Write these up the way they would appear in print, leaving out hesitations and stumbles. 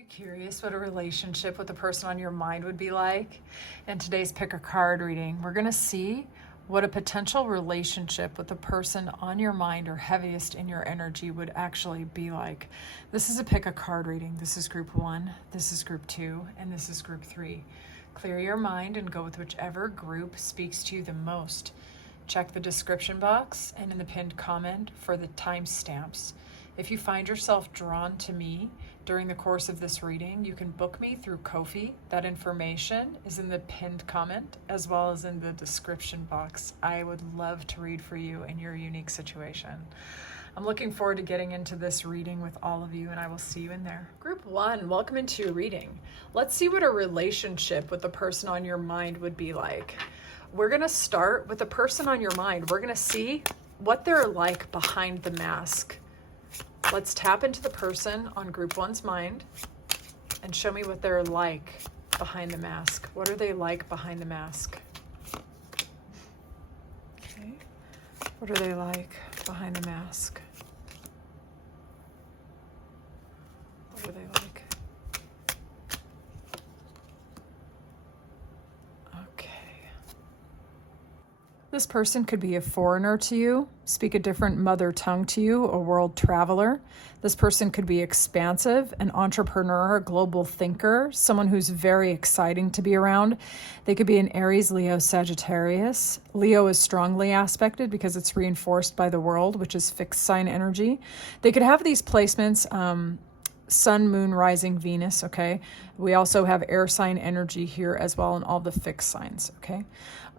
you curious what a relationship with the person on your mind would be like? In today's pick a card reading, we're going to see what a potential relationship with the person on your mind or heaviest in your energy would actually be like. This is a pick a card reading. This is group 1, this is group 2, and this is group 3. Clear your mind and go with whichever group speaks to you the most. Check the description box and in the pinned comment for the timestamps. If you find yourself drawn to me during the course of this reading, you can book me through Ko-fi. That information is in the pinned comment as well as in the description box. I would love to read for you in your unique situation. I'm looking forward to getting into this reading with all of you, and I will see you in there. Group 1, welcome into your reading. Let's see what a relationship with the person on your mind would be like. We're going to start with the person on your mind. We're going to see what they're like behind the mask. Let's tap into the person on group 1's mind and show me what they're like behind the mask. What are they like behind the mask? Okay. What are they like behind the mask? What are they like? This person could be a foreigner to you, speak a different mother tongue to you, a world traveler. This person could be expansive, an entrepreneur, a global thinker, someone who's very exciting to be around. They could be an Aries, Leo, Sagittarius. Leo is strongly aspected because it's reinforced by the world, which is fixed sign energy. They could have these placements, Sun, Moon, Rising, Venus, okay? We also have air sign energy here as well in all the fixed signs, okay?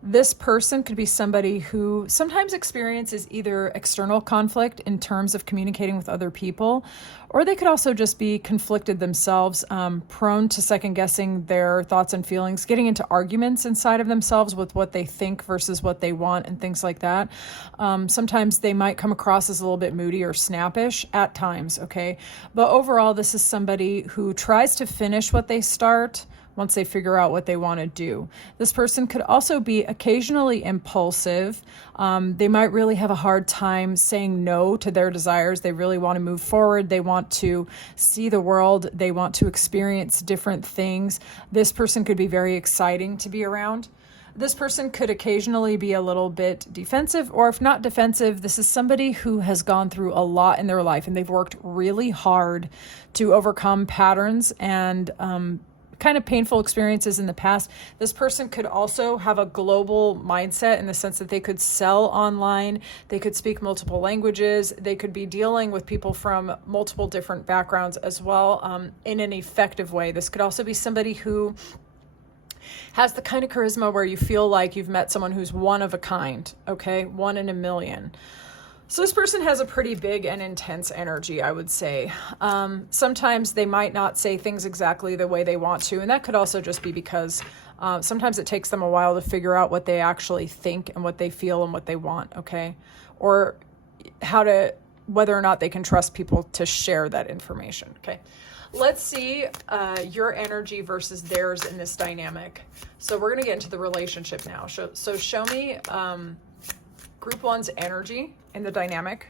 This person could be somebody who sometimes experiences either external conflict in terms of communicating with other people, or they could also just be conflicted themselves, prone to second guessing their thoughts and feelings, getting into arguments inside of themselves with what they think versus what they want and things like that. Sometimes they might come across as a little bit moody or snappish at times, okay? But overall, this is somebody who tries to finish what they start once they figure out what they want to do. This person could also be occasionally impulsive. They might really have a hard time saying no to their desires. They really want to move forward. They want to see the world. They want to experience different things. This person could be very exciting to be around. This person could occasionally be a little bit defensive, or if not defensive, this is somebody who has gone through a lot in their life and they've worked really hard to overcome patterns and kind of painful experiences in the past. This person could also have a global mindset in the sense that they could sell online, they could speak multiple languages, they could be dealing with people from multiple different backgrounds as well, in an effective way. This could also be somebody who has the kind of charisma where you feel like you've met someone who's one of a kind, okay? 1 in a million. So this person has a pretty big and intense energy, I would say. Sometimes they might not say things exactly the way they want to, and that could also just be because sometimes it takes them a while to figure out what they actually think and what they feel and what they want, okay? Or whether or not they can trust people to share that information, okay? Let's see your energy versus theirs in this dynamic. So we're going to get into the relationship now. So show me Group 1's energy in the dynamic.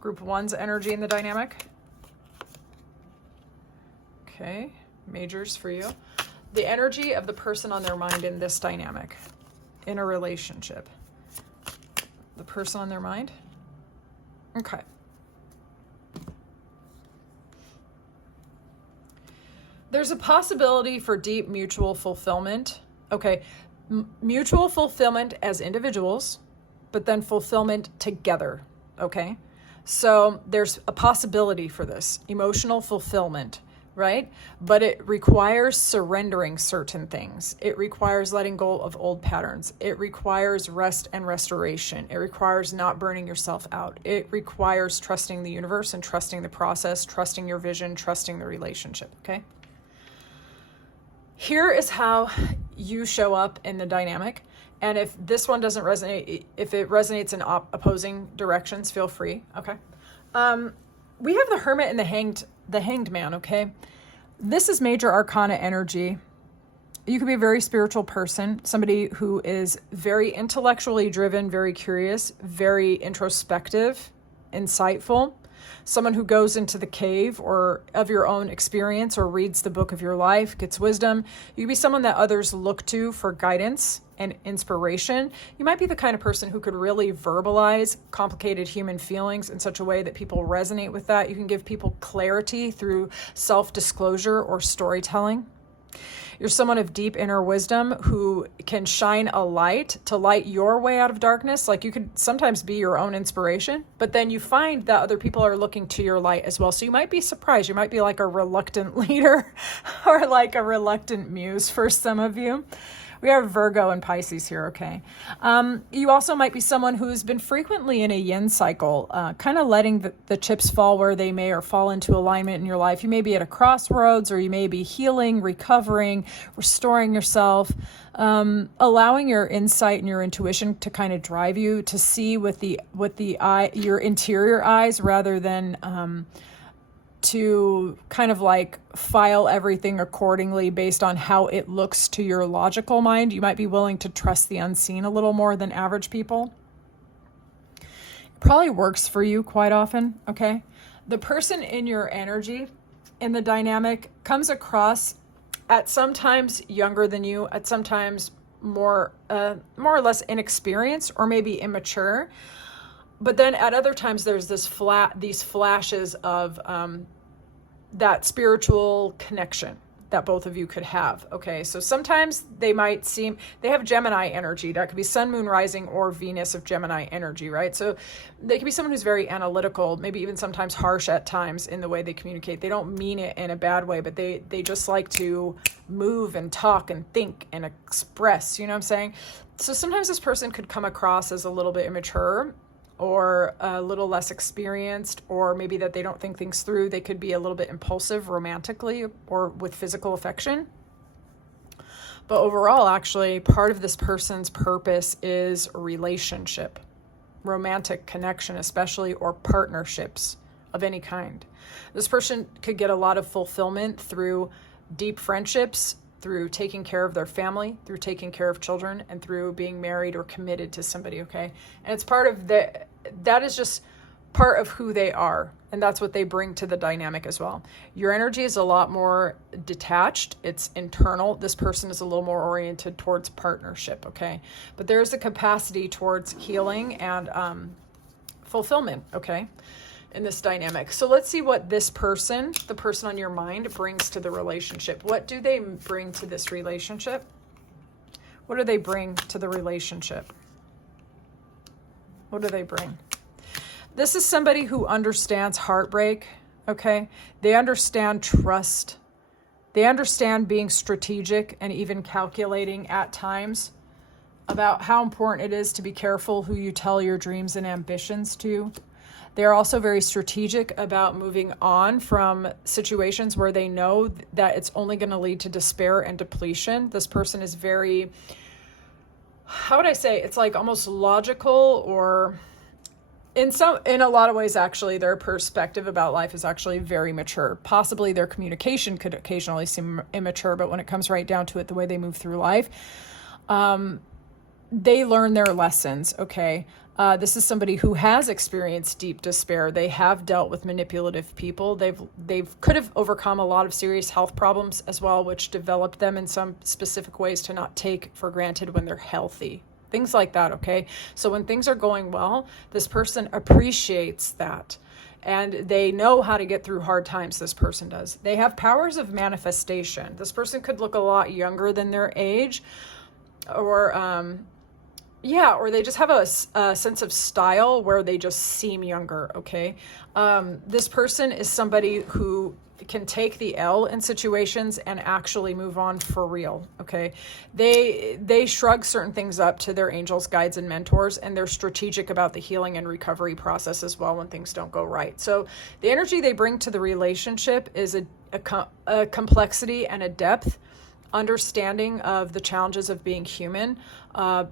Group 1's energy in the dynamic. Okay, majors for you. The energy of the person on their mind in this dynamic, in a relationship. The person on their mind. Okay. There's a possibility for deep mutual fulfillment. Okay, mutual fulfillment as individuals, but then fulfillment together, okay? So there's a possibility for this, emotional fulfillment, right? But it requires surrendering certain things. It requires letting go of old patterns. It requires rest and restoration. It requires not burning yourself out. It requires trusting the universe and trusting the process, trusting your vision, trusting the relationship, okay? Here is how you show up in the dynamic. And if this one doesn't resonate, if it resonates in opposing directions, feel free, okay? We have the Hermit and the Hanged Man, okay? This is major arcana energy. You could be a very spiritual person, somebody who is very intellectually driven, very curious, very introspective, insightful. someone who goes into the cave or of your own experience or reads the book of your life, gets wisdom. You can be someone that others look to for guidance and inspiration. You might be the kind of person who could really verbalize complicated human feelings in such a way that people resonate with that. You can give people clarity through self-disclosure or storytelling. You're someone of deep inner wisdom who can shine a light to light your way out of darkness. Like, you could sometimes be your own inspiration, but then you find that other people are looking to your light as well. So you might be surprised. You might be like a reluctant leader or like a reluctant muse for some of you. We have Virgo and Pisces here, okay? You also might be someone who's been frequently in a yin cycle, kind of letting the chips fall where they may or fall into alignment in your life. You may be at a crossroads, or you may be healing, recovering, restoring yourself, allowing your insight and your intuition to kind of drive you to see with your interior eyes rather than to kind of like file everything accordingly based on how it looks to your logical mind. You might be willing to trust the unseen a little more than average people. It probably works for you quite often, okay? The person in your energy, in the dynamic, comes across at sometimes younger than you, at sometimes more or less inexperienced or maybe immature. But then at other times, there's these flashes of that spiritual connection that both of you could have. Okay, so sometimes they have Gemini energy. That could be Sun, Moon, Rising, or Venus of Gemini energy, right? So they could be someone who's very analytical, maybe even sometimes harsh at times in the way they communicate. They don't mean it in a bad way, but they just like to move and talk and think and express, you know what I'm saying? So sometimes this person could come across as a little bit immature, or a little less experienced, or maybe that they don't think things through. They could be a little bit impulsive romantically or with physical affection. But overall, actually, part of this person's purpose is relationship, romantic connection especially, or partnerships of any kind. This person could get a lot of fulfillment through deep friendships, through taking care of their family, through taking care of children, and through being married or committed to somebody, okay? And it's that is just part of who they are, and that's what they bring to the dynamic as well. Your energy is a lot more detached. It's internal. This person is a little more oriented towards partnership, okay? But there is a capacity towards healing and fulfillment, okay, in this dynamic. So let's see what this person, the person on your mind, brings to the relationship. What do they bring to this relationship? What do they bring to the relationship? What do they bring? This is somebody who understands heartbreak, okay? They understand trust. They understand being strategic and even calculating at times about how important it is to be careful who you tell your dreams and ambitions to. They're also very strategic about moving on from situations where they know that it's only going to lead to despair and depletion. This person is very, how would I say, it's like almost logical, or in a lot of ways, actually, their perspective about life is actually very mature. Possibly their communication could occasionally seem immature, but when it comes right down to it, the way they move through life, they learn their lessons, okay? This is somebody who has experienced deep despair. They have dealt with manipulative people. They've could have overcome a lot of serious health problems as well, which developed them in some specific ways to not take for granted when they're healthy. Things like that, okay? So when things are going well, this person appreciates that. And they know how to get through hard times, this person does. They have powers of manifestation. This person could look a lot younger than their age, or or they just have a sense of style where they just seem younger, okay? This person is somebody who can take the L in situations and actually move on for real, okay? They shrug certain things up to their angels, guides, and mentors, and they're strategic about the healing and recovery process as well when things don't go right. So the energy they bring to the relationship is a complexity and a depth, understanding of the challenges of being human.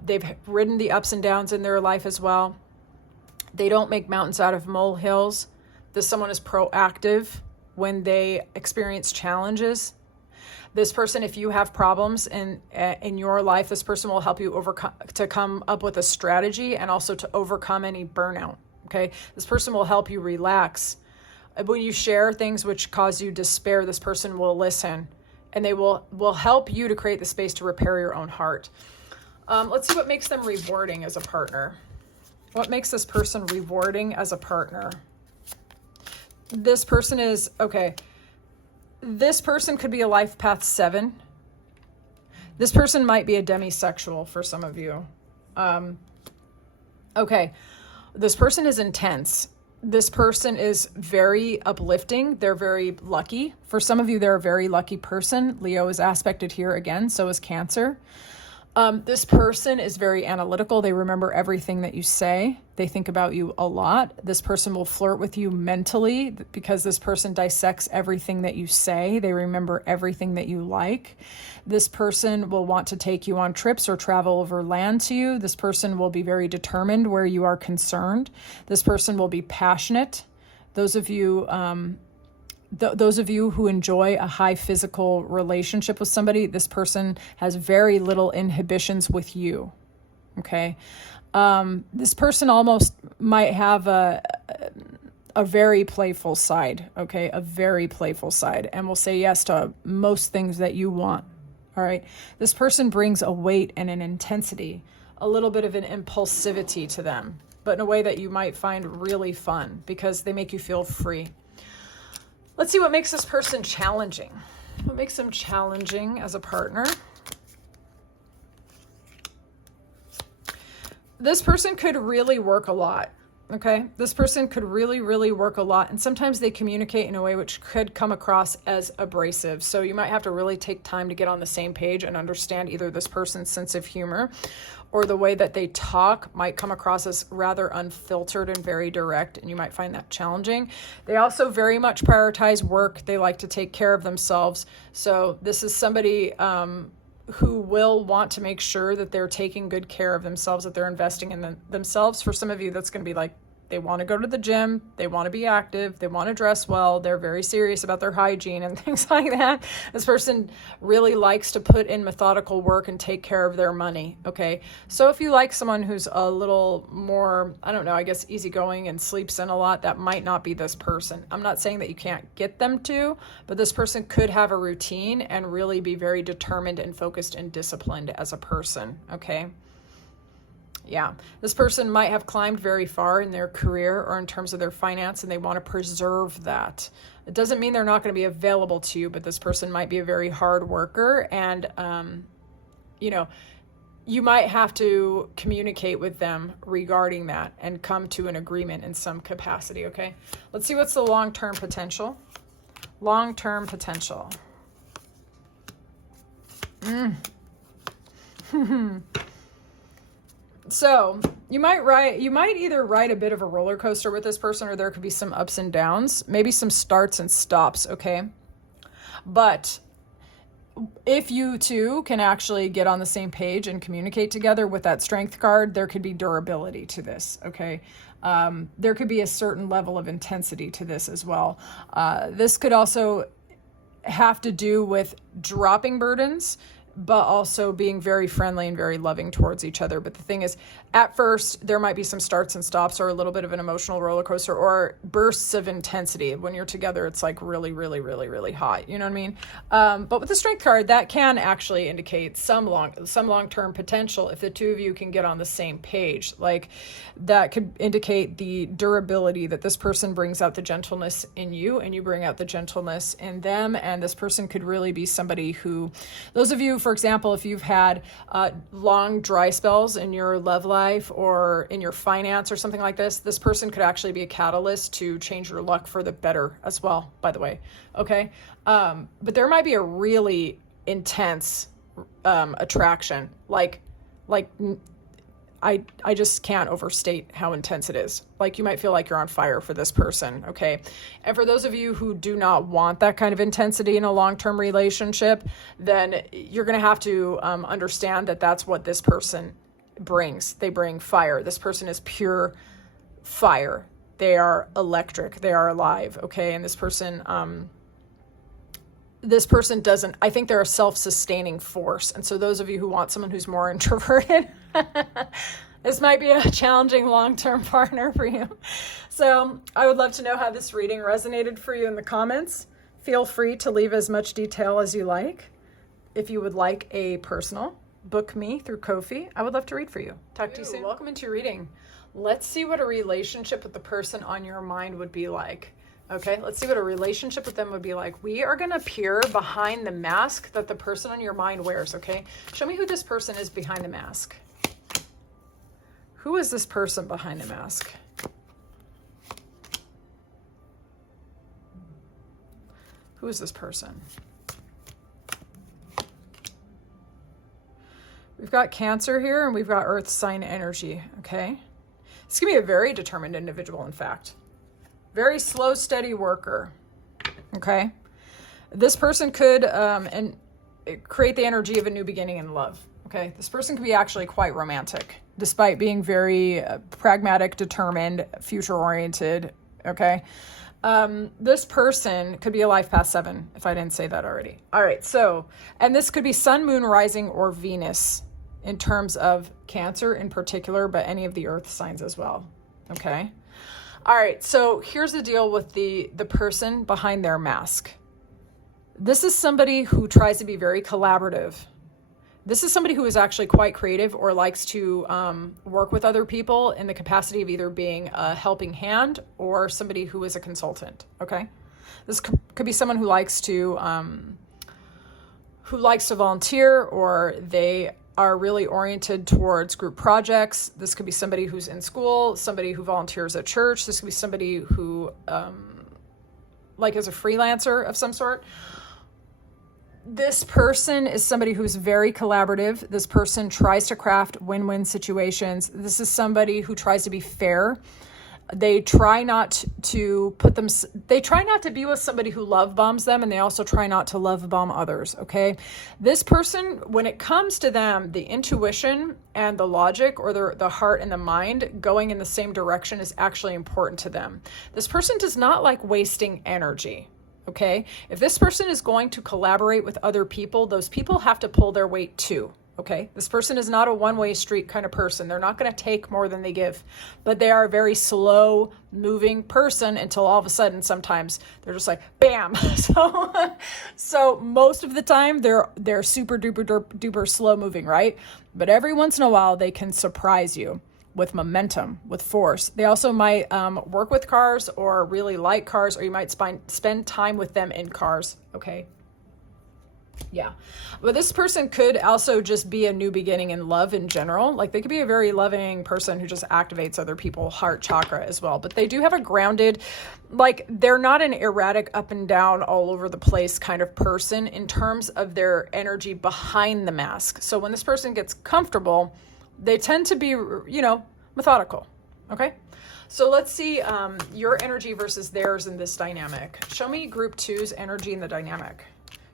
They've ridden the ups and downs in their life as well. They don't make mountains out of molehills. Someone is proactive when they experience challenges. This person, if you have problems in your life, this person will help you come up with a strategy and also to overcome any burnout. Okay, this person will help you relax When you share things which cause you despair, this person will listen, and they will help you to create the space to repair your own heart. Let's see what makes them rewarding as a partner. What makes this person rewarding as a partner? This person is, okay, this person could be a life path 7. This person might be a demisexual for some of you. Okay, this person is intense. This person is very uplifting. They're very lucky. For some of you, they're a very lucky person. Leo is aspected here again, so is Cancer. This person is very analytical. They remember everything that you say. They think about you a lot. This person will flirt with you mentally because this person dissects everything that you say. They remember everything that you like. This person will want to take you on trips or travel over land to you. This person will be very determined where you are concerned. This person will be passionate. Those of you who enjoy a high physical relationship with somebody, this person has very little inhibitions with you. Okay. This person almost might have a very playful side. Okay. A very playful side, and will say yes to most things that you want. All right. This person brings a weight and an intensity, a little bit of an impulsivity to them, but in a way that you might find really fun because they make you feel free. Let's see what makes this person challenging. What makes them challenging as a partner? This person could really work a lot. Okay, this person could really, really work a lot. And sometimes they communicate in a way which could come across as abrasive. So you might have to really take time to get on the same page and understand either this person's sense of humor or the way that they talk might come across as rather unfiltered and very direct. And you might find that challenging. They also very much prioritize work. They like to take care of themselves. So this is somebody who will want to make sure that they're taking good care of themselves, that they're investing in themselves. For some of you, that's going to be like, they want to go to the gym, they want to be active, they want to dress well, they're very serious about their hygiene and things like that. This person really likes to put in methodical work and take care of their money, okay? So if you like someone who's a little more, I don't know, I guess easygoing and sleeps in a lot, that might not be this person. I'm not saying that you can't get them to, but this person could have a routine and really be very determined and focused and disciplined as a person, okay? Yeah, this person might have climbed very far in their career or in terms of their finance, and they want to preserve that. It doesn't mean they're not going to be available to you, but this person might be a very hard worker, and, you might have to communicate with them regarding that and come to an agreement in some capacity, okay? Let's see what's the long-term potential. Long-term potential. So you might either ride a bit of a roller coaster with this person, or there could be some ups and downs, maybe some starts and stops, okay? But if you two can actually get on the same page and communicate together with that strength card, there could be durability to this, okay? There could be a certain level of intensity to this as well. This could also have to do with dropping burdens, but also being very friendly and very loving towards each other. But the thing is, at first, there might be some starts and stops, or a little bit of an emotional roller coaster, or bursts of intensity. When you're together, it's like really, really, really, really hot. You know what I mean? But with the strength card, that can actually indicate some long-term potential if the two of you can get on the same page. Like, that could indicate the durability that this person brings out the gentleness in you, and you bring out the gentleness in them. And this person could really be somebody who, those of you, for example, if you've had long dry spells in your love life or in your finance or something like this person could actually be a catalyst to change your luck for the better as well, by the way. Okay. But there might be a really intense attraction. I just can't overstate how intense it is. Like, you might feel like you're on fire for this person, okay? And for those of you who do not want that kind of intensity in a long-term relationship, then you're going to have to understand that that's what this person brings. They bring fire. This person is pure fire. They are electric. They are alive, okay? And this person doesn't, I think they're a self-sustaining force. And so those of you who want someone who's more introverted, This might be a challenging long-term partner for you. So I would love to know how this reading resonated for you in the comments. Feel free to leave as much detail as you like. If you would like a personal, book me through Ko-fi. I would love to read for you. Talk to you soon. Welcome into your reading. Let's see what a relationship with the person on your mind would be like. Okay, let's see what a relationship with them would be like. We are going to peer behind the mask that the person on your mind wears, okay? Show me who this person is behind the mask. Who is this person behind the mask? Who is this person? We've got Cancer here, and we've got Earth sign energy, okay? This can be a very determined individual, in fact. Very slow, steady worker, okay? This person could create the energy of a new beginning in love, okay? This person could be actually quite romantic, despite being very pragmatic, determined, future-oriented, okay? This person could be a life past 7, if I didn't say that already. All right, so, and this could be Sun, Moon, Rising, or Venus in terms of Cancer in particular, but any of the Earth signs as well, okay? All right, so here's the deal with the person behind their mask. This is somebody who tries to be very collaborative. This is somebody who is actually quite creative or likes to work with other people in the capacity of either being a helping hand or somebody who is a consultant, okay? This could be someone who likes to volunteer, or they are really oriented towards group projects. This could be somebody who's in school, somebody who volunteers at church. This could be somebody who is a freelancer of some sort. This person is somebody who's very collaborative. This person tries to craft win-win situations. This is somebody who tries to be fair. They try not to be with somebody who love bombs them, and they also try not to love bomb others, okay? This person, when it comes to them, the intuition and the logic, or the heart and the mind going in the same direction, is actually important to them. This person does not like wasting energy, okay? If this person is going to collaborate with other people, those people have to pull their weight too. Okay, this person is not a one-way street kind of person. They're not going to take more than they give, but they are a very slow moving person until all of a sudden, sometimes they're just like, bam. So most of the time they're super duper slow moving, right? But every once in a while they can surprise you with momentum, with force. They also might work with cars or really like cars, or you might spend time with them in cars, okay? Yeah. But this person could also just be a new beginning in love in general. Like, they could be a very loving person who just activates other people's heart chakra as well. But they do have a grounded, like, they're not an erratic up and down all over the place kind of person in terms of their energy behind the mask. So when this person gets comfortable, they tend to be, methodical. Okay. So let's see your energy versus theirs in this dynamic. Show me group 2's energy in the dynamic.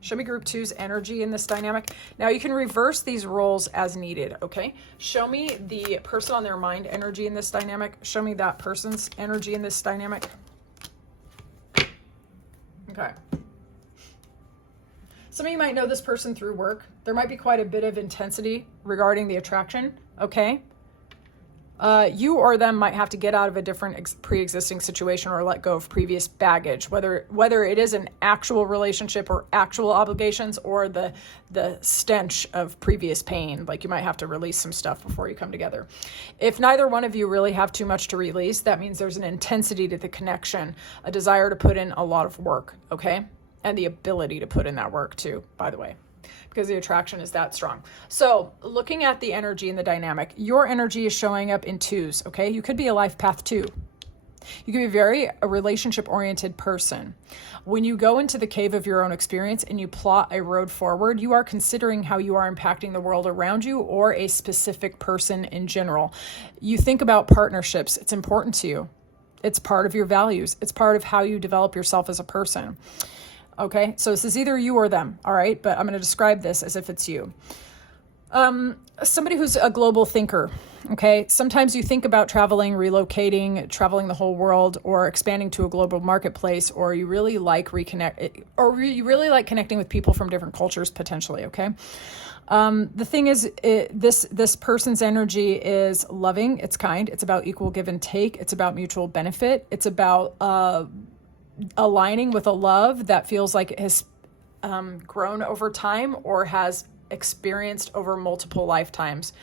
Show me group 2's energy in this dynamic. Now you can reverse these roles as needed, okay? Show me the person on their mind energy in this dynamic. Show me that person's energy in this dynamic. Okay. Some of you might know this person through work. There might be quite a bit of intensity regarding the attraction, okay? You or them might have to get out of a different pre-existing situation or let go of previous baggage, whether it is an actual relationship or actual obligations, or the stench of previous pain. Like, you might have to release some stuff before you come together. If neither one of you really have too much to release, that means there's an intensity to the connection, a desire to put in a lot of work, okay? And the ability to put in that work too, by the way, because the attraction is that strong. So looking at the energy and the dynamic, your energy is showing up in 2s, okay? You could be a life path 2. You could be a relationship-oriented person. When you go into the cave of your own experience and you plot a road forward, you are considering how you are impacting the world around you or a specific person in general. You think about partnerships. It's important to you. It's part of your values. It's part of how you develop yourself as a person. Okay, so this is either you or them, all right? But I'm going to describe this as if it's you. Somebody who's a global thinker. Okay. Sometimes you think about traveling, relocating, traveling the whole world, or expanding to a global marketplace, or you really like you really like connecting with people from different cultures potentially. Okay. The thing is, this person's energy is loving. It's kind. It's about equal give and take. It's about mutual benefit. It's about aligning with a love that feels like it has grown over time or has experienced over multiple lifetimes.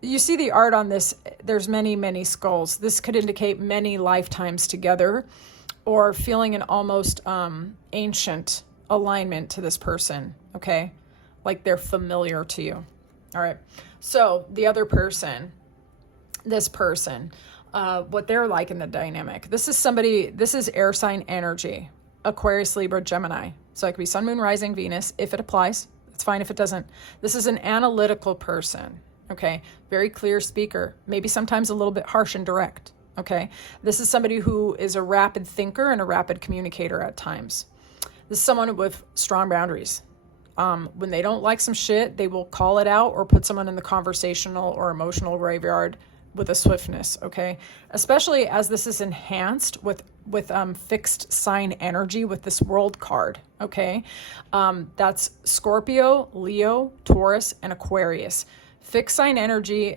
You see the art on this. There's many, many skulls. This could indicate many lifetimes together, or feeling an almost ancient alignment to this person. Okay. Like they're familiar to you. All right. So the other person, this person, what they're like in the dynamic. This is air sign energy, Aquarius, Libra, Gemini. So it could be Sun, Moon, Rising, Venus, if it applies. It's fine if it doesn't. This is an analytical person. Okay. Very clear speaker, maybe sometimes a little bit harsh and direct. Okay. This is somebody who is a rapid thinker and a rapid communicator at times. This is someone with strong boundaries. When they don't like some shit, they will call it out or put someone in the conversational or emotional graveyard with a swiftness. Okay. Especially as this is enhanced with fixed sign energy with this world card. Okay. That's Scorpio, Leo, Taurus, and Aquarius. Fixed sign energy,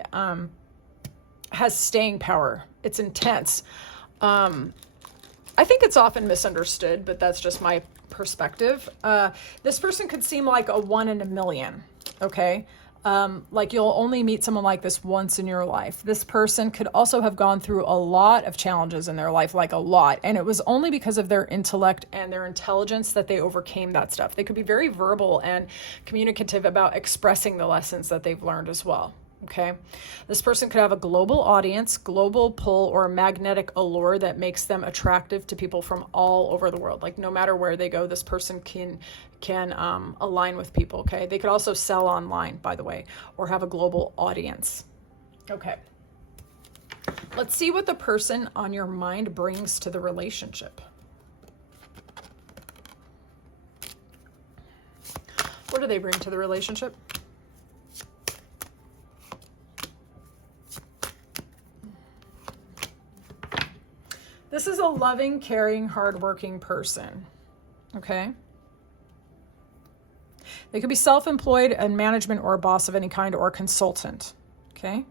has staying power. It's intense. I think it's often misunderstood, but that's just my perspective. This person could seem like a 1 in a million. Okay. Like you'll only meet someone like this once in your life. This person could also have gone through a lot of challenges in their life, like a lot. And it was only because of their intellect and their intelligence that they overcame that stuff. They could be very verbal and communicative about expressing the lessons that they've learned as well. Okay. This person could have a global audience, global pull, or a magnetic allure that makes them attractive to people from all over the world. Like no matter where they go, this person can align with people. Okay. They could also sell online, by the way, or have a global audience. Okay. Let's see what the person on your mind brings to the relationship. What do they bring to the relationship? This is a loving, caring, hardworking person. Okay. They could be self-employed and management or a boss of any kind or a consultant. Okay.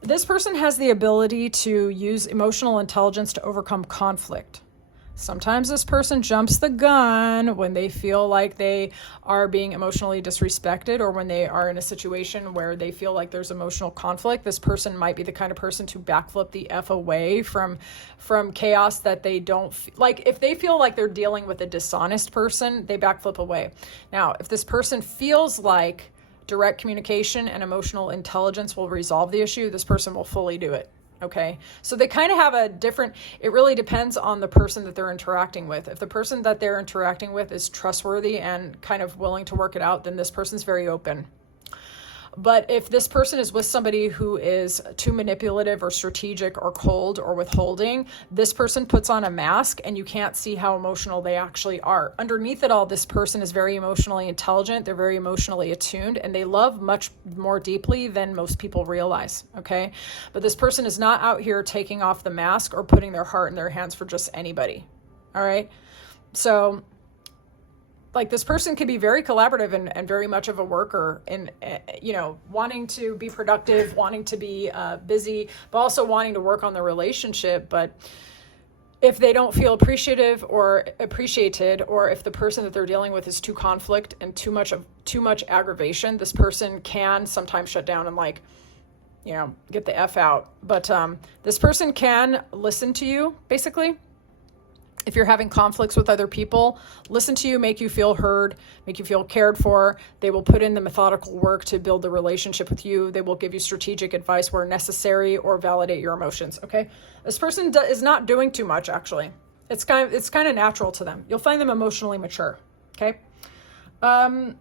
This person has the ability to use emotional intelligence to overcome conflict. Sometimes this person jumps the gun when they feel like they are being emotionally disrespected, or when they are in a situation where they feel like there's emotional conflict. This person might be the kind of person to backflip the F away from chaos that they don't like. If they feel like they're dealing with a dishonest person, they backflip away. Now, if this person feels like direct communication and emotional intelligence will resolve the issue, this person will fully do it. Okay. So they kind of have it really depends on the person that they're interacting with. If the person that they're interacting with is trustworthy and kind of willing to work it out, then this person's very open. But if this person is with somebody who is too manipulative or strategic or cold or withholding, this person puts on a mask and you can't see how emotional they actually are. Underneath it all, this person is very emotionally intelligent. They're very emotionally attuned, and they love much more deeply than most people realize. Okay. But this person is not out here taking off the mask or putting their heart in their hands for just anybody. All right. So like this person can be very collaborative and very much of a worker, and wanting to be productive, wanting to be busy, but also wanting to work on the relationship. But if they don't feel appreciative or appreciated, or if the person that they're dealing with is too conflict and too much aggravation, this person can sometimes shut down and get the F out. But this person can listen to you, basically. If you're having conflicts with other people, listen to you, make you feel heard, make you feel cared for. They will put in the methodical work to build the relationship with you. They will give you strategic advice where necessary or validate your emotions. Okay. This person is not doing too much, actually. It's kind of natural to them. You'll find them emotionally mature. Okay.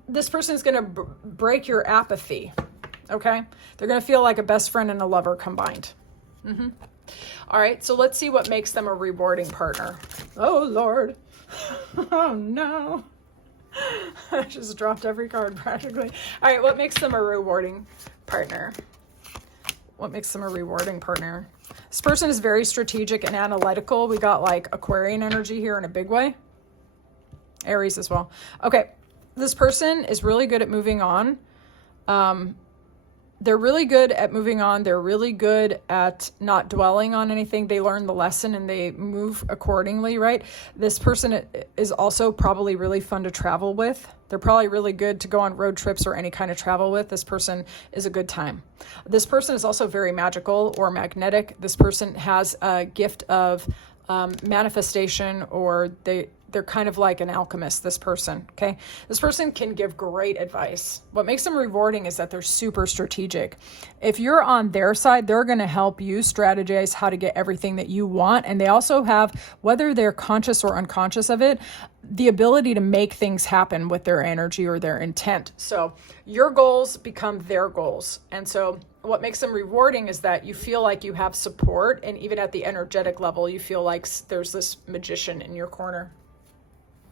This person is going to break your apathy. Okay. They're going to feel like a best friend and a lover combined. Mm-hmm. All right, so let's see what makes them a rewarding partner. Oh, Lord. Oh, no. I just dropped every card practically. All right, what makes them a rewarding partner? What makes them a rewarding partner? This person is very strategic and analytical. We got like Aquarian energy here in a big way. Aries as well. Okay, this person is really good at moving on. They're really good at moving on. They're really good at not dwelling on anything. They learn the lesson and they move accordingly, right? This person is also probably really fun to travel with. They're probably really good to go on road trips or any kind of travel with. This person is a good time. This person is also very magical or magnetic. This person has a gift of manifestation, or they're kind of like an alchemist, this person, okay? This person can give great advice. What makes them rewarding is that they're super strategic. If you're on their side, they're going to help you strategize how to get everything that you want. And they also have, whether they're conscious or unconscious of it, the ability to make things happen with their energy or their intent. So your goals become their goals. And so what makes them rewarding is that you feel like you have support. And even at the energetic level, you feel like there's this magician in your corner.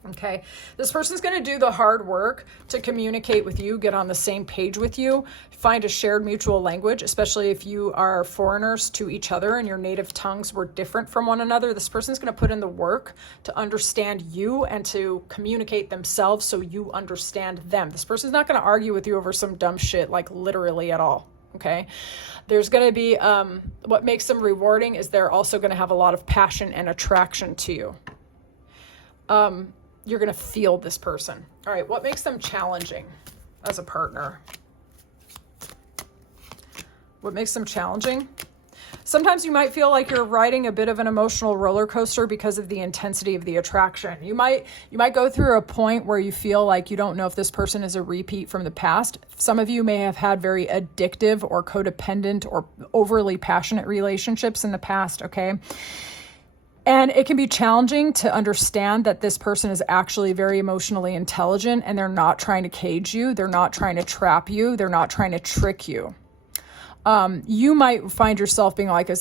Okay, this person's going to do the hard work to communicate with you, get on the same page with you, find a shared mutual language, especially if you are foreigners to each other and your native tongues were different from one another. This person's going to put in the work to understand you and to communicate themselves so you understand them. This person's not going to argue with you over some dumb shit, like literally at all. Okay, there's going to be, what makes them rewarding is they're also going to have a lot of passion and attraction to you. You're going to feel this person. All right, what makes them challenging as a partner? What makes them challenging? Sometimes you might feel like you're riding a bit of an emotional roller coaster because of the intensity of the attraction. You might go through a point where you feel like you don't know if this person is a repeat from the past. Some of you may have had very addictive or codependent or overly passionate relationships in the past, okay? And it can be challenging to understand that this person is actually very emotionally intelligent and they're not trying to cage you. They're not trying to trap you. They're not trying to trick you. You might find yourself being like, why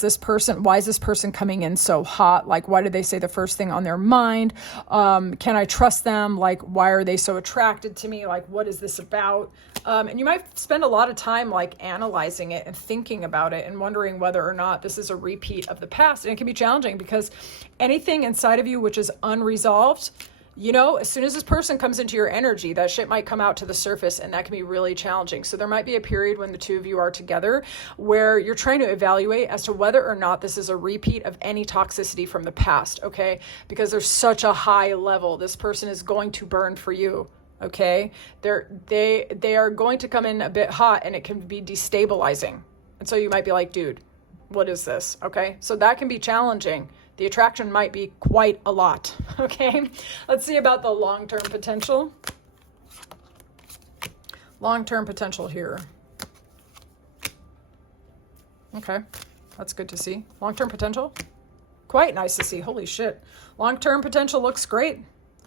is this person coming in so hot? Like, why did they say the first thing on their mind? Can I trust them? Like, why are they so attracted to me? Like, what is this about? And you might spend a lot of time like analyzing it and thinking about it and wondering whether or not this is a repeat of the past. And it can be challenging because anything inside of you which is unresolved, you know, as soon as this person comes into your energy, that shit might come out to the surface, and that can be really challenging. So there might be a period when the two of you are together where you're trying to evaluate as to whether or not this is a repeat of any toxicity from the past, okay? Because there's such a high level. This person is going to burn for you, okay? They are going to come in a bit hot, and it can be destabilizing. And so you might be like, dude, what is this, okay? So that can be challenging. The attraction might be quite a lot, okay? Let's see about the long-term potential. Long-term potential here. Okay, that's good to see. Long-term potential, quite nice to see. Holy shit. Long-term potential looks great.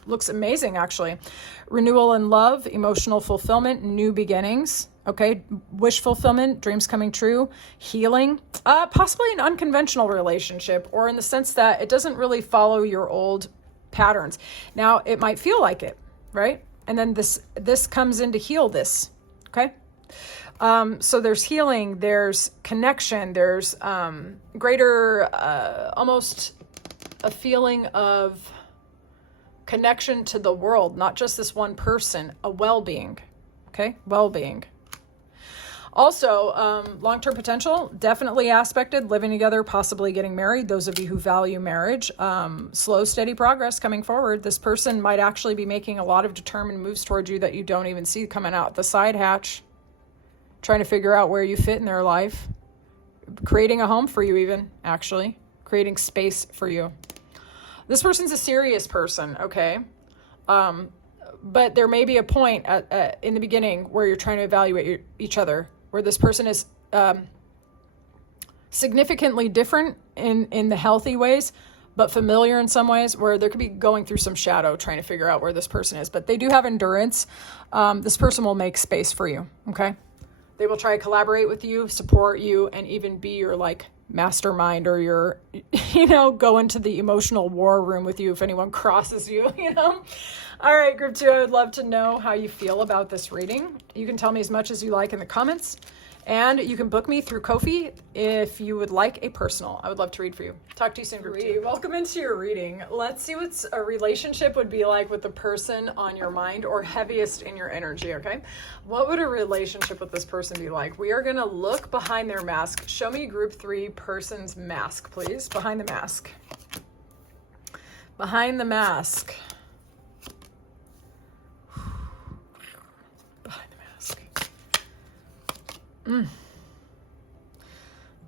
Looks amazing, actually. Renewal in love, emotional fulfillment, new beginnings. Okay, wish fulfillment, dreams coming true, healing, possibly an unconventional relationship, or in the sense that it doesn't really follow your old patterns. Now, it might feel like it, right? And then this comes in to heal this, okay? So there's healing, there's connection, there's greater, almost a feeling of connection to the world, not just this one person, a well-being, okay? Well-being. Also, long-term potential, definitely aspected, living together, possibly getting married. Those of you who value marriage, slow, steady progress coming forward. This person might actually be making a lot of determined moves towards you that you don't even see coming out the side hatch, trying to figure out where you fit in their life, creating a home for you even, actually, creating space for you. This person's a serious person, okay? But there may be a point in the beginning where you're trying to evaluate each other, where this person is significantly different in the healthy ways, but familiar in some ways, where there could be going through some shadow trying to figure out where this person is. But they do have endurance. This person will make space for you, okay? They will try to collaborate with you, support you, and even be your like mastermind or your, go into the emotional war room with you if anyone crosses you, All right, group 2, I would love to know how you feel about this reading. You can tell me as much as you like in the comments. And you can book me through Ko-fi if you would like a personal. I would love to read for you. Talk to you soon, group 2. Welcome into your reading. Let's see what a relationship would be like with the person on your mind or heaviest in your energy, okay? What would a relationship with this person be like? We are going to look behind their mask. Show me group 3 person's mask, please. Behind the mask. Behind the mask.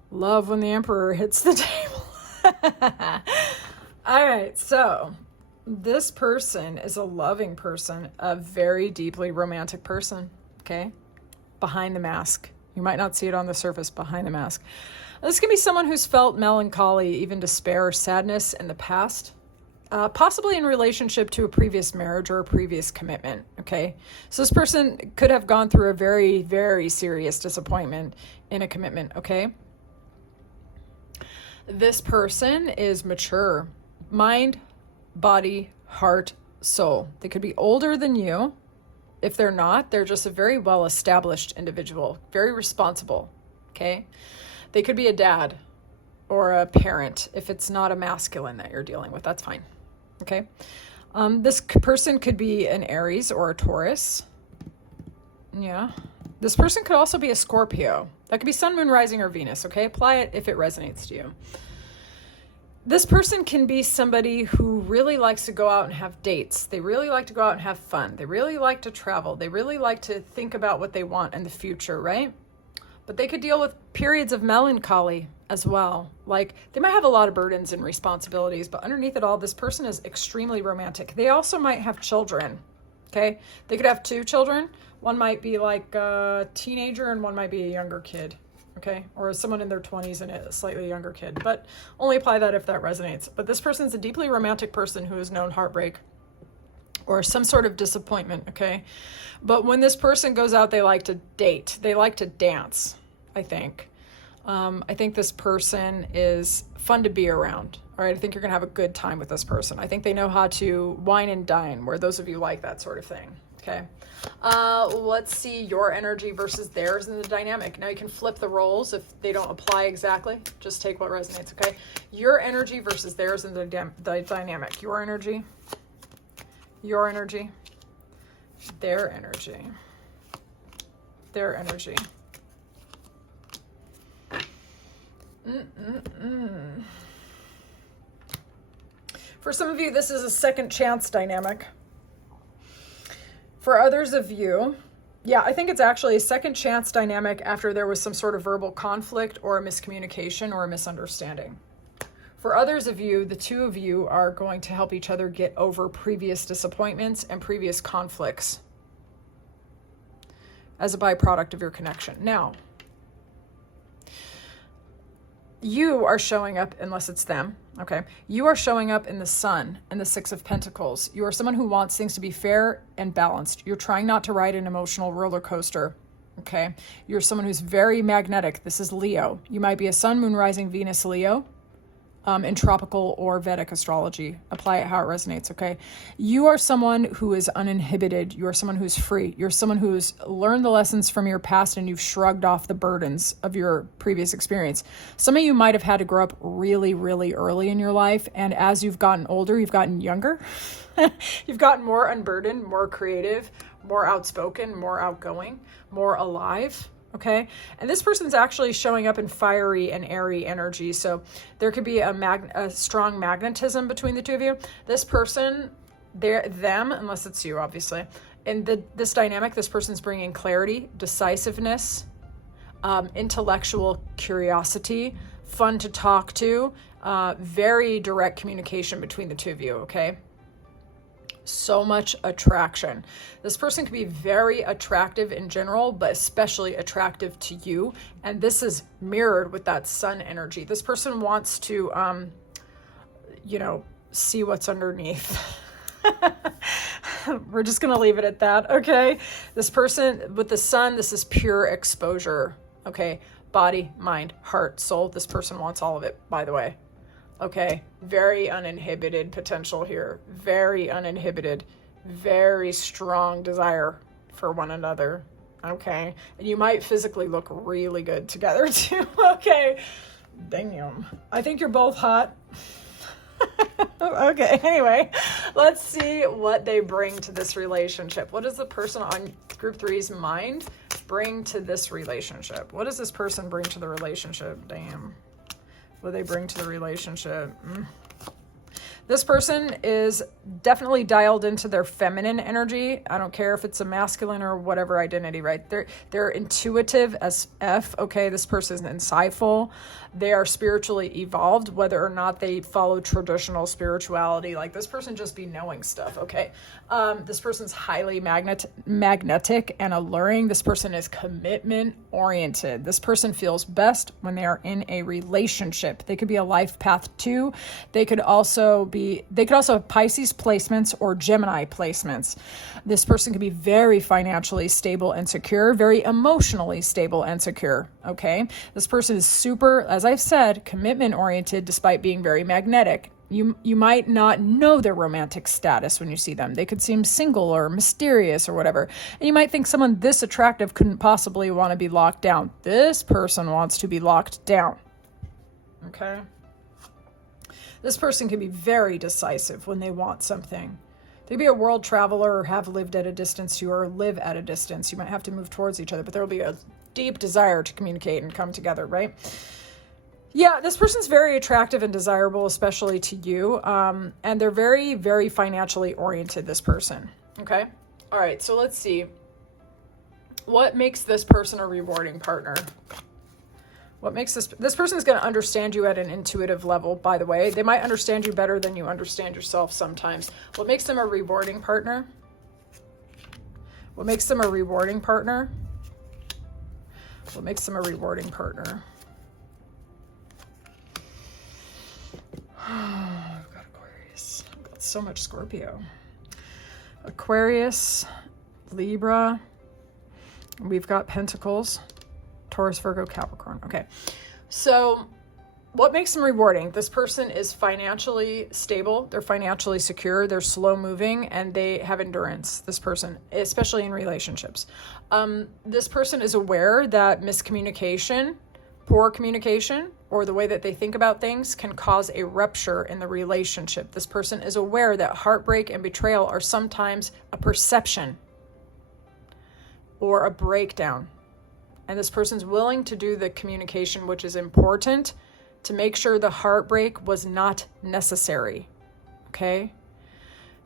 Love when the Emperor hits the table. All right, so this person is a loving person, a very deeply romantic person, okay? Behind the mask. You might not see it on the surface, behind the mask. This can be someone who's felt melancholy, even despair or sadness in the past. Possibly in relationship to a previous marriage or a previous commitment, okay? So this person could have gone through a very, very serious disappointment in a commitment, okay? This person is mature. Mind, body, heart, soul. They could be older than you. If they're not, they're just a very well-established individual, very responsible, okay? They could be a dad or a parent if it's not a masculine that you're dealing with. That's fine. Okay. This person could be an Aries or a Taurus. Yeah. This person could also be a Scorpio. That could be Sun, Moon, Rising, or Venus. Okay. Apply it if it resonates to you. This person can be somebody who really likes to go out and have dates. They really like to go out and have fun. They really like to travel. They really like to think about what they want in the future, right? But they could deal with periods of melancholy as well. Like they might have a lot of burdens and responsibilities, but underneath it all, this person is extremely romantic. They also might have children, okay? They could have 2 children. One might be like a teenager and one might be a younger kid, okay? Or someone in their 20s and a slightly younger kid, but only apply that if that resonates. But this person's a deeply romantic person who has known heartbreak or some sort of disappointment, okay? But when this person goes out, they like to date. They like to dance, I think. I think this person is fun to be around, all right? I think you're going to have a good time with this person. I think they know how to wine and dine, where those of you like that sort of thing, okay? Let's see your energy versus theirs in the dynamic. Now you can flip the roles if they don't apply exactly. Just take what resonates, okay? Your energy versus theirs in the dynamic. Your energy, their energy, their energy. For some of you, this is a second chance dynamic. For others of you, yeah, I think it's actually a second chance dynamic after there was some sort of verbal conflict or a miscommunication or a misunderstanding. For others of you, the 2 of you are going to help each other get over previous disappointments and previous conflicts as a byproduct of your connection. Now, you are showing up, unless it's them, okay? You are showing up in the Sun and the 6 of Pentacles. You are someone who wants things to be fair and balanced. You're trying not to ride an emotional roller coaster, okay? You're someone who's very magnetic. This is Leo. You might be a Sun, Moon, Rising, Venus, Leo. In tropical or Vedic astrology. Apply it how it resonates, okay? You are someone who is uninhibited. You are someone who's free. You're someone who's learned the lessons from your past and you've shrugged off the burdens of your previous experience. Some of you might have had to grow up really, really early in your life, and as you've gotten older, you've gotten younger. You've gotten more unburdened, more creative, more outspoken, more outgoing, more alive. Okay. And this person's actually showing up in fiery and airy energy. So there could be a strong magnetism between the 2 of you. This person, them, unless it's you, obviously. In this dynamic, this person's bringing clarity, decisiveness, intellectual curiosity, fun to talk to, very direct communication between the 2 of you. Okay. So much attraction. This person can be very attractive in general, but especially attractive to you. And this is mirrored with that Sun energy. This person wants to, see what's underneath. We're just going to leave it at that. Okay. This person with the Sun, this is pure exposure. Okay. body, mind, heart, soul. This person wants all of it, by the way. Okay, very uninhibited potential here. Very uninhibited. Very strong desire for one another. Okay, and you might physically look really good together too. Okay, damn. I think you're both hot. Okay, anyway, let's see what they bring to this relationship. What does the person on group 3's mind bring to this relationship? What does this person bring to the relationship? Damn. What do they bring to the relationship? This person is definitely dialed into their feminine energy. I don't care if it's a masculine or whatever identity, right? They're intuitive as F. Okay, this person is insightful. They are spiritually evolved, whether or not they follow traditional spirituality. Like, this person just be knowing stuff, okay? This person's highly magnetic and alluring. This person is commitment oriented. This person feels best when they are in a relationship. They could be a life path too. They could also have Pisces placements or Gemini placements. This person could be very financially stable and secure, very emotionally stable and secure, okay? This person is super, as I've said, commitment oriented despite being very magnetic. You might not know their romantic status when you see them. They could seem single or mysterious or whatever. And you might think someone this attractive couldn't possibly want to be locked down. This person wants to be locked down, okay? This person can be very decisive when they want something. They could be a world traveler or have lived at a distance to you or live at a distance. You might have to move towards each other, but there will be a deep desire to communicate and come together, right? Yeah, this person's very attractive and desirable, especially to you. And they're very, very financially oriented, this person. Okay? All right, so let's see. What makes this person a rewarding partner? What makes this person is going to understand you at an intuitive level, by the way. They might understand you better than you understand yourself sometimes. What makes them a rewarding partner? What makes them a rewarding partner? What makes them a rewarding partner? I've got Aquarius. I've got so much Scorpio. Aquarius, Libra. We've got Pentacles. Taurus, Virgo, Capricorn. Okay. So what makes them rewarding? This person is financially stable. They're financially secure. They're slow moving and they have endurance. This person, especially in relationships. This person is aware that miscommunication, poor communication, or the way that they think about things can cause a rupture in the relationship. This person is aware that heartbreak and betrayal are sometimes a perception or a breakdown. And this person's willing to do the communication, which is important, to make sure the heartbreak was not necessary. Okay?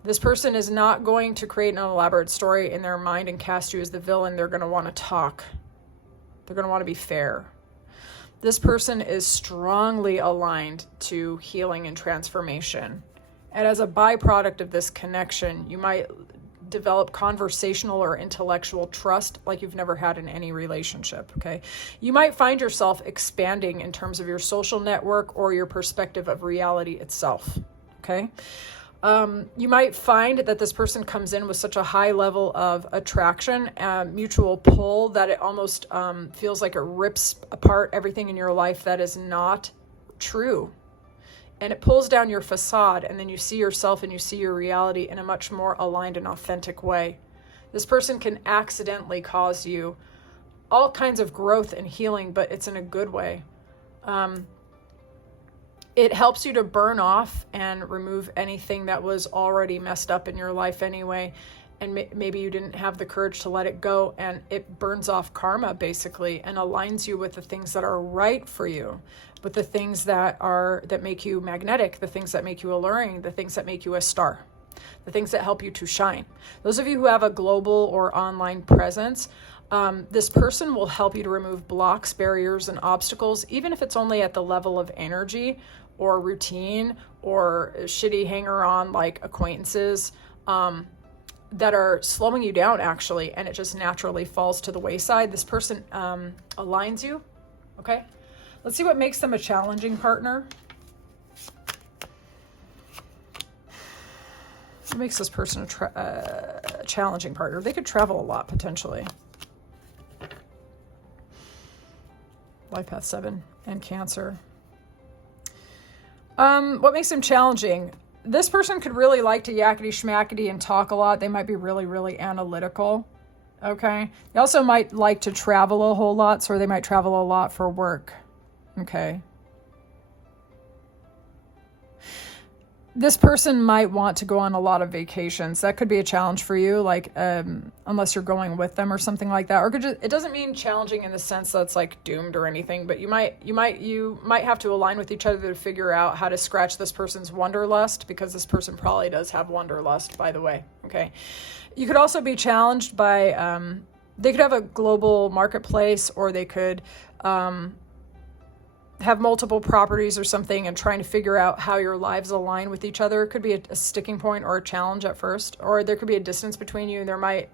This person is not going to create an elaborate story in their mind and cast you as the villain. They're going to want to talk. They're going to want to be fair. This person is strongly aligned to healing and transformation. And as a byproduct of this connection, you might develop conversational or intellectual trust like you've never had in any relationship, okay? You might find yourself expanding in terms of your social network or your perspective of reality itself, okay? You might find that this person comes in with such a high level of attraction, mutual pull, that it almost feels like it rips apart everything in your life that is not true. And it pulls down your facade, and then you see yourself and you see your reality in a much more aligned and authentic way. This person can accidentally cause you all kinds of growth and healing, but it's in a good way. It helps you to burn off and remove anything that was already messed up in your life anyway, and maybe you didn't have the courage to let it go, and it burns off karma basically and aligns you with the things that are right for you, with the things that make you magnetic, the things that make you alluring, the things that make you a star, the things that help you to shine. Those of you who have a global or online presence, this person will help you to remove blocks, barriers, and obstacles, even if it's only at the level of energy or routine or shitty hanger-on like acquaintances that are slowing you down actually, and it just naturally falls to the wayside. This person aligns you, okay? Let's see what makes them a challenging partner. What makes this person a challenging partner? They could travel a lot potentially. Life Path 7 and Cancer. What makes them challenging? This person could really like to yakety schmackety and talk a lot. They might be really, really analytical. Okay. They also might like to travel a whole lot, so they might travel a lot for work. Okay. This person might want to go on a lot of vacations. That could be a challenge for you, like unless you're going with them or something like that. Or it doesn't mean challenging in the sense that's like doomed or anything, but you might have to align with each other to figure out how to scratch this person's wanderlust, because this person probably does have wanderlust, by the way. Okay. You could also be challenged by they could have a global marketplace, or they could have multiple properties or something and trying to figure out how your lives align with each other. It could be a sticking point or a challenge at first, or there could be a distance between you,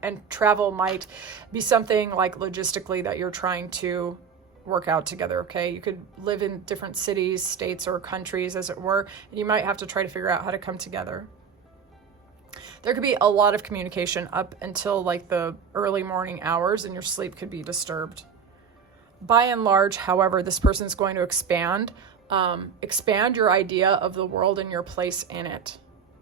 and travel might be something like logistically that you're trying to work out together. Okay. You could live in different cities, states, or countries, as it were, and you might have to try to figure out how to come together. There could be a lot of communication up until like the early morning hours, and your sleep could be disturbed. By and large, however, this person is going to expand your idea of the world and your place in it.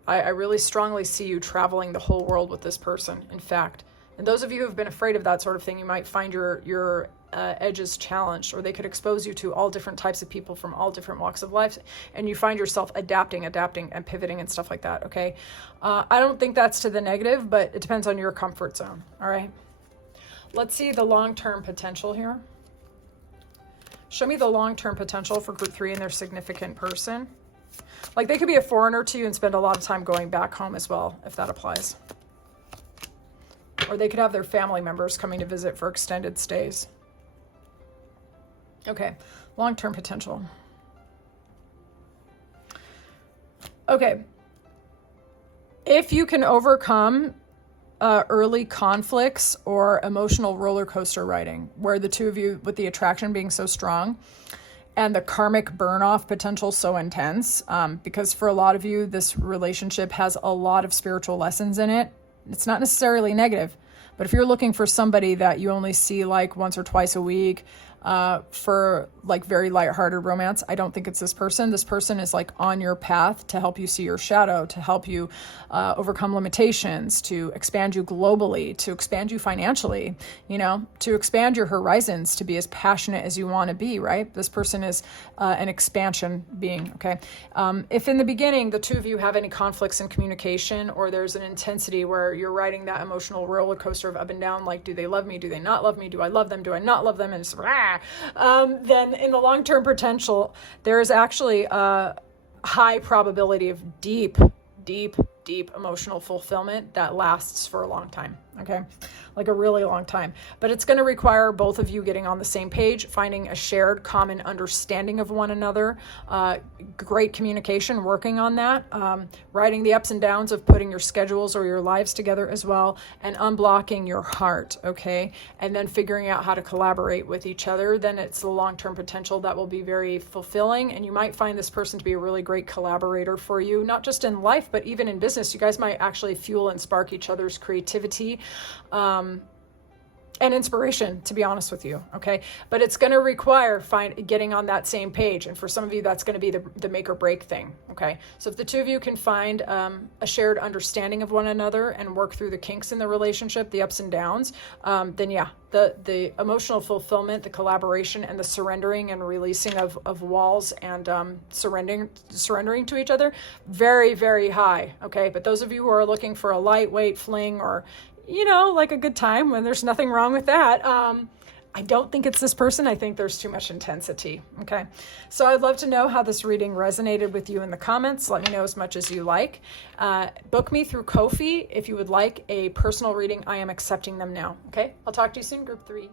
I really strongly see you traveling the whole world with this person, in fact. And those of you who have been afraid of that sort of thing, you might find your edges challenged, or they could expose you to all different types of people from all different walks of life, and you find yourself adapting and pivoting and stuff like that, okay? I don't think that's to the negative, but it depends on your comfort zone, all right? Let's see the long-term potential here. Show me the long-term potential for group 3 and their significant person. Like, they could be a foreigner to you and spend a lot of time going back home as well, if that applies. Or they could have their family members coming to visit for extended stays. Okay, long-term potential. Okay. If you can overcome early conflicts or emotional roller coaster riding, where the two of you, with the attraction being so strong and the karmic burn-off potential so intense, because for a lot of you, this relationship has a lot of spiritual lessons in it. It's not necessarily negative, but if you're looking for somebody that you only see like once or twice a week for like very lighthearted romance, I don't think it's this person. This person is like on your path to help you see your shadow, to help you overcome limitations, to expand you globally, to expand you financially, to expand your horizons, to be as passionate as you want to be, right? This person is an expansion being, okay? If in the beginning, the two of you have any conflicts in communication, or there's an intensity where you're riding that emotional roller coaster of up and down, like, do they love me? Do they not love me? Do I love them? Do I not love them? And it's then in the long-term potential, there is actually a high probability of deep emotional fulfillment that lasts for a long time, okay? Like a really long time. But it's going to require both of you getting on the same page, finding a shared common understanding of one another, great communication, working on that, writing the ups and downs of putting your schedules or your lives together as well, and unblocking your heart, okay? And then figuring out how to collaborate with each other. Then it's the long-term potential that will be very fulfilling, and you might find this person to be a really great collaborator for you, not just in life, but even in business. You guys might actually fuel and spark each other's creativity, and inspiration, to be honest with you, okay? But it's going to require getting on that same page. And for some of you, that's going to be the make or break thing, okay? So if the two of you can find a shared understanding of one another and work through the kinks in the relationship, the ups and downs, then yeah, the emotional fulfillment, the collaboration, and the surrendering and releasing of walls and surrendering to each other, very, very high, okay? But those of you who are looking for a lightweight fling, or like a good time, when there's nothing wrong with that, I don't think it's this person. I think there's too much intensity, okay? So I'd love to know how this reading resonated with you in the comments. Let me know as much as you like. Book me through Ko-fi if you would like a personal reading. I am accepting them now, okay? I'll talk to you soon, group 3.